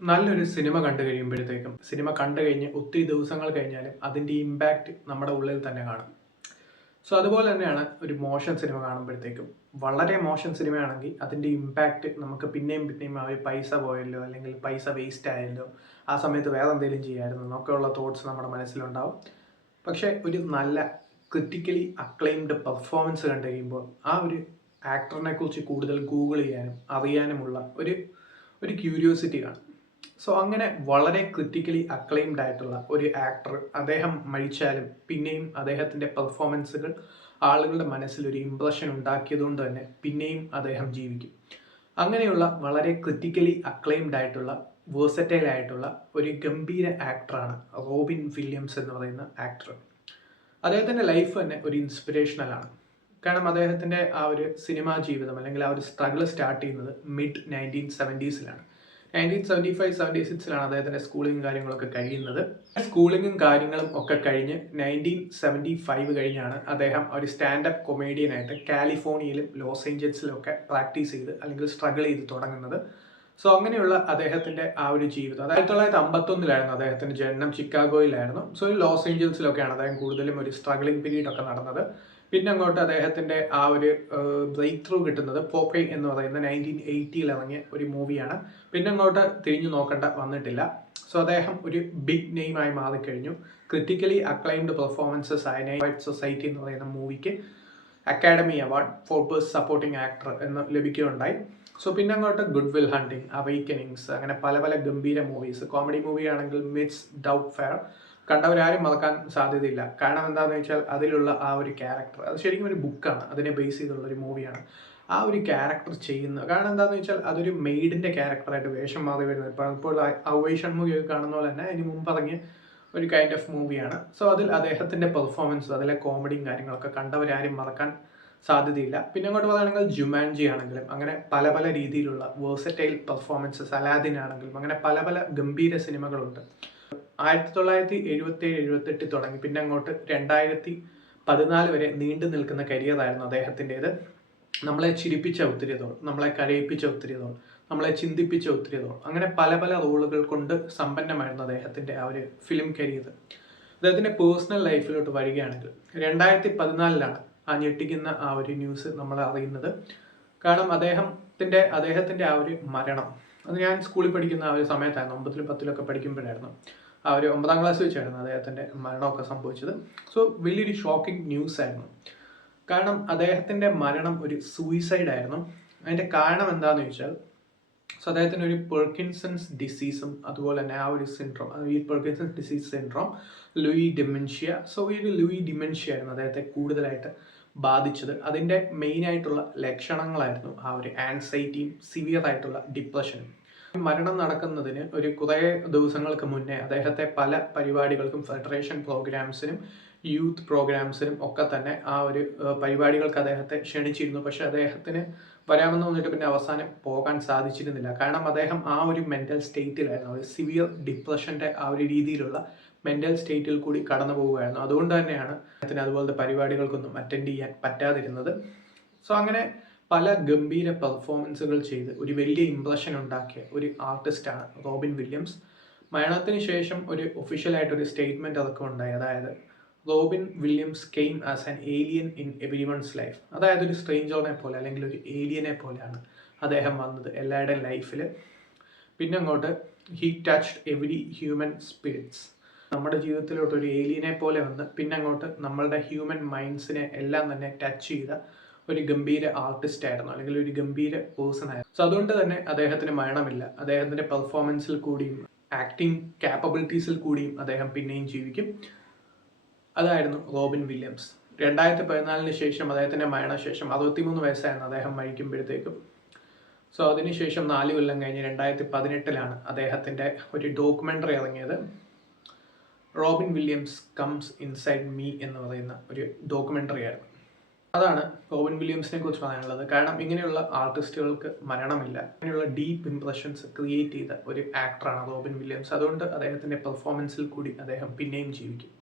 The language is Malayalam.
നല്ലൊരു സിനിമ കണ്ടു കഴിയുമ്പോഴത്തേക്കും സിനിമ കണ്ടു കഴിഞ്ഞ് ഒത്തിരി ദിവസങ്ങൾ കഴിഞ്ഞാലും അതിൻ്റെ ഇമ്പാക്റ്റ് നമ്മുടെ ഉള്ളിൽ തന്നെ കാണും. സോ അതുപോലെ തന്നെയാണ് ഒരു മോശം സിനിമ കാണുമ്പോഴത്തേക്കും. വളരെ മോശം സിനിമയാണെങ്കിൽ അതിൻ്റെ ഇമ്പാക്റ്റ് നമുക്ക് പിന്നെയും പിന്നെയും ആ ഒരു പൈസ പോയല്ലോ അല്ലെങ്കിൽ പൈസ വേസ്റ്റ് ആയല്ലോ, ആ സമയത്ത് വേറെ എന്തെങ്കിലും ചെയ്യാമായിരുന്നു എന്നൊക്കെയുള്ള തോട്ട്സ് നമ്മുടെ മനസ്സിലുണ്ടാവും. പക്ഷേ ഒരു നല്ല ക്രിറ്റിക്കലി അക്ലെയിംഡ് പെർഫോമൻസ് കണ്ടു കഴിയുമ്പോൾ ആ ഒരു ആക്ടറിനെ കുറിച്ച് കൂടുതൽ ഗൂഗിൾ ചെയ്യാനും അറിയാനുമുള്ള ഒരു ഒരു ക്യൂരിയോസിറ്റി കാണും. സോ അങ്ങനെ വളരെ ക്രിറ്റിക്കലി അക്ലെയിംഡ് ആയിട്ടുള്ള ഒരു ആക്ടർ അദ്ദേഹം മരിച്ചാലും പിന്നെയും അദ്ദേഹത്തിൻ്റെ പെർഫോമൻസുകൾ ആളുകളുടെ മനസ്സിൽ ഒരു ഇംപ്രഷൻ ഉണ്ടാക്കിയതുകൊണ്ട് തന്നെ പിന്നെയും അദ്ദേഹം ജീവിക്കും. അങ്ങനെയുള്ള വളരെ ക്രിറ്റിക്കലി അക്ലെയിംഡ് ആയിട്ടുള്ള വേഴ്സറ്റൈൽ ആയിട്ടുള്ള ഒരു ഗംഭീര ആക്ടറാണ് റോബിൻ വില്യംസ് എന്ന് പറയുന്ന ആക്ടർ. അദ്ദേഹത്തിൻ്റെ ലൈഫ് തന്നെ ഒരു ഇൻസ്പിറേഷണലാണ്. കാരണം അദ്ദേഹത്തിൻ്റെ ആ ഒരു സിനിമാ ജീവിതം അല്ലെങ്കിൽ ആ ഒരു സ്ട്രഗിൾ സ്റ്റാർട്ട് ചെയ്യുന്നത് മിഡ് 1970s-ലാണ്. 1975-76 അദ്ദേഹത്തിൻ്റെ സ്കൂളിങ്ങും കാര്യങ്ങളൊക്കെ കഴിയുന്നത്. സ്കൂളിങ്ങും കാര്യങ്ങളും ഒക്കെ കഴിഞ്ഞ് 1975 കഴിഞ്ഞാണ് അദ്ദേഹം ഒരു സ്റ്റാൻഡപ്പ് കൊമേഡിയനായിട്ട് കാലിഫോർണിയയിലും ലോസ് ഏഞ്ചൽസിലും ഒക്കെ പ്രാക്ടീസ് ചെയ്ത് അല്ലെങ്കിൽ സ്ട്രഗിൾ ചെയ്ത് തുടങ്ങുന്നത്. സോ അങ്ങനെയുള്ള അദ്ദേഹത്തിൻ്റെ ആ ഒരു ജീവിതം 1951-ലായിരുന്നു അദ്ദേഹത്തിൻ്റെ ജനനം, ചിക്കാഗോയിലായിരുന്നു. സോ ലോസ് ഏഞ്ചൽസിലൊക്കെയാണ് അദ്ദേഹം കൂടുതലും ഒരു സ്ട്രഗ്ലിംഗ് പീരീഡ് ഒക്കെ നടന്നത്. പിന്നെ അങ്ങോട്ട് അദ്ദേഹത്തിൻ്റെ ആ ഒരു ബ്രേക്ക് ത്രൂ കിട്ടുന്നത് പോപ്പൈ എന്ന് പറയുന്ന 1980 ഇറങ്ങിയ ഒരു മൂവിയാണ്. പിന്നെ അങ്ങോട്ട് തിരിഞ്ഞു നോക്കേണ്ട വന്നിട്ടില്ല. സോ അദ്ദേഹം ഒരു ബിഗ് നെയിമായി മാറിക്കഴിഞ്ഞു. ക്രിറ്റിക്കലി അക്ലൈംഡ് പെർഫോമൻസസ് ആയ വൈറ്റ് സൊസൈറ്റി എന്ന് പറയുന്ന മൂവിക്ക് academy award for best supporting actor എന്ന് ലഭിക്കുകയുണ്ടായി. സോ പിന്നെ അങ്ങോട്ട് ഗുഡ് വിൽ ഹണ്ടിങ്, അവൈക്കനിങ്സ്, അങ്ങനെ പല പല ഗംഭീര മൂവീസ്. കോമഡി മൂവി ആണെങ്കിൽ മിറ്റ്സ് ഡൗട്ട് ഫെയർ കണ്ടവരാരും മറക്കാൻ സാധ്യതയില്ല. കാരണം എന്താണെന്ന് വെച്ചാൽ അതിലുള്ള ആ ഒരു ക്യാരക്ടർ, അത് ശരിക്കും ഒരു ബുക്കാണ്, അതിനെ ബേസ് ചെയ്തുള്ള ഒരു മൂവിയാണ്. ആ ഒരു ക്യാരക്ടർ ചെയ്യുന്നത് കാരണം എന്താണെന്ന് വെച്ചാൽ അതൊരു മെയ്ഡിൻ്റെ ക്യാരക്ടറായിട്ട് വേഷം മാറി വരുന്നത്. ഇപ്പോൾ ഔവേഷൻ മൂവിയൊക്കെ കാണുന്ന പോലെ തന്നെ അതിന് മുമ്പ് ഇറങ്ങിയ ഒരു കൈൻഡ് ഓഫ് മൂവിയാണ്. സോ അതിൽ അദ്ദേഹത്തിൻ്റെ പെർഫോമൻസ്, അതിലെ കോമഡിയും കാര്യങ്ങളൊക്കെ കണ്ടവരാരും മറക്കാൻ സാധ്യതയില്ല. പിന്നെ അങ്ങോട്ട് പറയുകയാണെങ്കിൽ ജുമാൻജി ആണെങ്കിലും അങ്ങനെ പല പല രീതിയിലുള്ള വേഴ്സറ്റൈൽ പെർഫോമൻസസ്, അലാദിൻ ആണെങ്കിലും അങ്ങനെ പല പല ഗംഭീര സിനിമകളുണ്ട്. 1977-78 തുടങ്ങി പിന്നെ അങ്ങോട്ട് 2014 വരെ നീണ്ടു നിൽക്കുന്ന കരിയറായിരുന്നു അദ്ദേഹത്തിൻ്റെത്. നമ്മളെ ചിരിപ്പിച്ച ഒത്തിരി റോൾ, നമ്മളെ കരയിപ്പിച്ച ഒത്തിരി റോൾ, നമ്മളെ ചിന്തിപ്പിച്ച ഒത്തിരി റോൾ, അങ്ങനെ പല പല റോളുകൾ കൊണ്ട് സമ്പന്നമായിരുന്നു അദ്ദേഹത്തിൻ്റെ ആ ഒരു ഫിലിം കരിയർ. അദ്ദേഹത്തിൻ്റെ പേഴ്സണൽ ലൈഫിലോട്ട് വരികയാണെങ്കിൽ 2014-ലാണ് ആ ഞെട്ടിക്കുന്ന ആ ഒരു ന്യൂസ് നമ്മൾ അറിയുന്നത്. കാരണം അദ്ദേഹത്തിൻ്റെ ആ ഒരു മരണം, അത് ഞാൻ സ്കൂളിൽ പഠിക്കുന്ന ആ ഒരു സമയത്തായിരുന്നു, 9ലും 10ലൊക്കെ പഠിക്കുമ്പോഴായിരുന്നു. ആ ഒരു 9ാം ക്ലാസ് വെച്ചായിരുന്നു അദ്ദേഹത്തിൻ്റെ മരണമൊക്കെ സംഭവിച്ചത്. സോ വലിയൊരു ഷോക്കിംഗ് ന്യൂസ് ആയിരുന്നു. കാരണം അദ്ദേഹത്തിൻ്റെ മരണം ഒരു സൂയിസൈഡ് ആയിരുന്നു. അതിൻ്റെ കാരണം എന്താണെന്ന് ചോദിച്ചാൽ, സോ അദ്ദേഹത്തിന് ഒരു പെർക്കിൻസൺസ് ഡിസീസും അതുപോലെ തന്നെ ആ ഒരു സിൻഡ്രോം, ഈ Parkinson's disease syndrome, Lewy dementia. So ഈ ഒരു ലൂയി ഡിമെൻഷ്യ ആയിരുന്നു അദ്ദേഹത്തെ കൂടുതലായിട്ട് ബാധിച്ചത്. അതിൻ്റെ മെയിനായിട്ടുള്ള ലക്ഷണങ്ങളായിരുന്നു ആ ഒരു ആൻസൈറ്റിയും സിവിയർ ആയിട്ടുള്ള ഡിപ്രഷനും. മരണം നടക്കുന്നതിന് ഒരു കുറേ ദിവസങ്ങൾക്ക് മുന്നേ അദ്ദേഹത്തെ പല പരിപാടികൾക്കും, ഫെഡറേഷൻ പ്രോഗ്രാംസിനും യൂത്ത് പ്രോഗ്രാംസിനും ഒക്കെ തന്നെ ആ ഒരു പരിപാടികൾക്ക് അദ്ദേഹത്തെ ക്ഷണിച്ചിരുന്നു. പക്ഷെ അദ്ദേഹത്തിന് വരാമെന്ന് പറഞ്ഞിട്ട് പിന്നെ അവസാനം പോകാൻ സാധിച്ചിരുന്നില്ല. കാരണം അദ്ദേഹം ആ ഒരു മെൻ്റൽ സ്റ്റേറ്റിലായിരുന്നു, ഒരു സിവിയർ ഡിപ്രഷൻ്റെ ആ ഒരു രീതിയിലുള്ള മെൻ്റൽ സ്റ്റേറ്റിൽ കൂടി കടന്നു പോവുകയായിരുന്നു. അതുകൊണ്ട് തന്നെയാണ് അദ്ദേഹത്തിന് അതുപോലത്തെ പരിപാടികൾക്കൊന്നും അറ്റൻഡ് ചെയ്യാൻ പറ്റാതിരുന്നത്. സോ അങ്ങനെ പല ഗംഭീര പെർഫോമൻസുകൾ ചെയ്ത് ഒരു വലിയ ഇംപ്രഷൻ ഉണ്ടാക്കിയ ഒരു ആർട്ടിസ്റ്റാണ് റോബിൻ വില്യംസ്. മരണത്തിന് ശേഷം ഒരു ഒഫീഷ്യലായിട്ടൊരു സ്റ്റേറ്റ്മെൻറ്റ് അതൊക്കെ ഉണ്ടായി. അതായത് Robin Williams came as an alien in everyone's life. അതായത് ഒരു സ്ട്രേഞ്ചറിനെ പോലെ അല്ലെങ്കിൽ ഒരു ഏലിയനെ പോലെയാണ് അദ്ദേഹം വന്നത് എല്ലാവരുടെയും ലൈഫിൽ. പിന്നെ അങ്ങോട്ട് he touched every human spirits. നമ്മുടെ ജീവിതത്തിലോട്ട് ഒരു ഏലിയനെ പോലെ വന്ന് പിന്നെ അങ്ങോട്ട് നമ്മളുടെ ഹ്യൂമൻ മൈൻഡ്സിനെ എല്ലാം തന്നെ ടച്ച് ചെയ്ത ഒരു ഗംഭീര ആർട്ടിസ്റ്റ് ആയിരുന്നു, അല്ലെങ്കിൽ ഒരു ഗംഭീര പേഴ്സൺ ആയിരുന്നു. സോ അതുകൊണ്ട് തന്നെ അദ്ദേഹത്തിന് മരണമില്ല. അദ്ദേഹത്തിൻ്റെ പെർഫോമൻസിൽ കൂടിയും ആക്ടിങ് ക്യാപ്പബിലിറ്റീസിൽ കൂടിയും അദ്ദേഹം പിന്നെയും ജീവിക്കും. അതായിരുന്നു റോബിൻ വില്യംസ്. 2014 ശേഷം അദ്ദേഹത്തിൻ്റെ മരണശേഷം 63 വയസ്സായിരുന്നു അദ്ദേഹം മരിക്കുമ്പോഴത്തേക്കും. സോ അതിനുശേഷം 4 കൊല്ലം കഴിഞ്ഞ് 2018-ലാണ് അദ്ദേഹത്തിൻ്റെ ഒരു ഡോക്യുമെൻ്ററി ഇറങ്ങിയത്. Robin Williams comes inside me എന്ന് പറയുന്ന ഒരു ഡോക്യുമെൻ്ററി ആയിരുന്നു. അതാണ് റോബിൻ വില്യംസിനെ കുറിച്ച് പറയാനുള്ളത്. കാരണം ഇങ്ങനെയുള്ള ആർട്ടിസ്റ്റുകൾക്ക് മരണമില്ല. ഇങ്ങനെയുള്ള ഡീപ്പ് ഇംപ്രഷൻസ് ക്രിയേറ്റ് ചെയ്ത ഒരു ആക്ടറാണ് റോബിൻ വില്യംസ്. അതുകൊണ്ട് അദ്ദേഹത്തിൻ്റെ പെർഫോമൻസിൽ കൂടി അദ്ദേഹം പിന്നെയും ജീവിക്കും.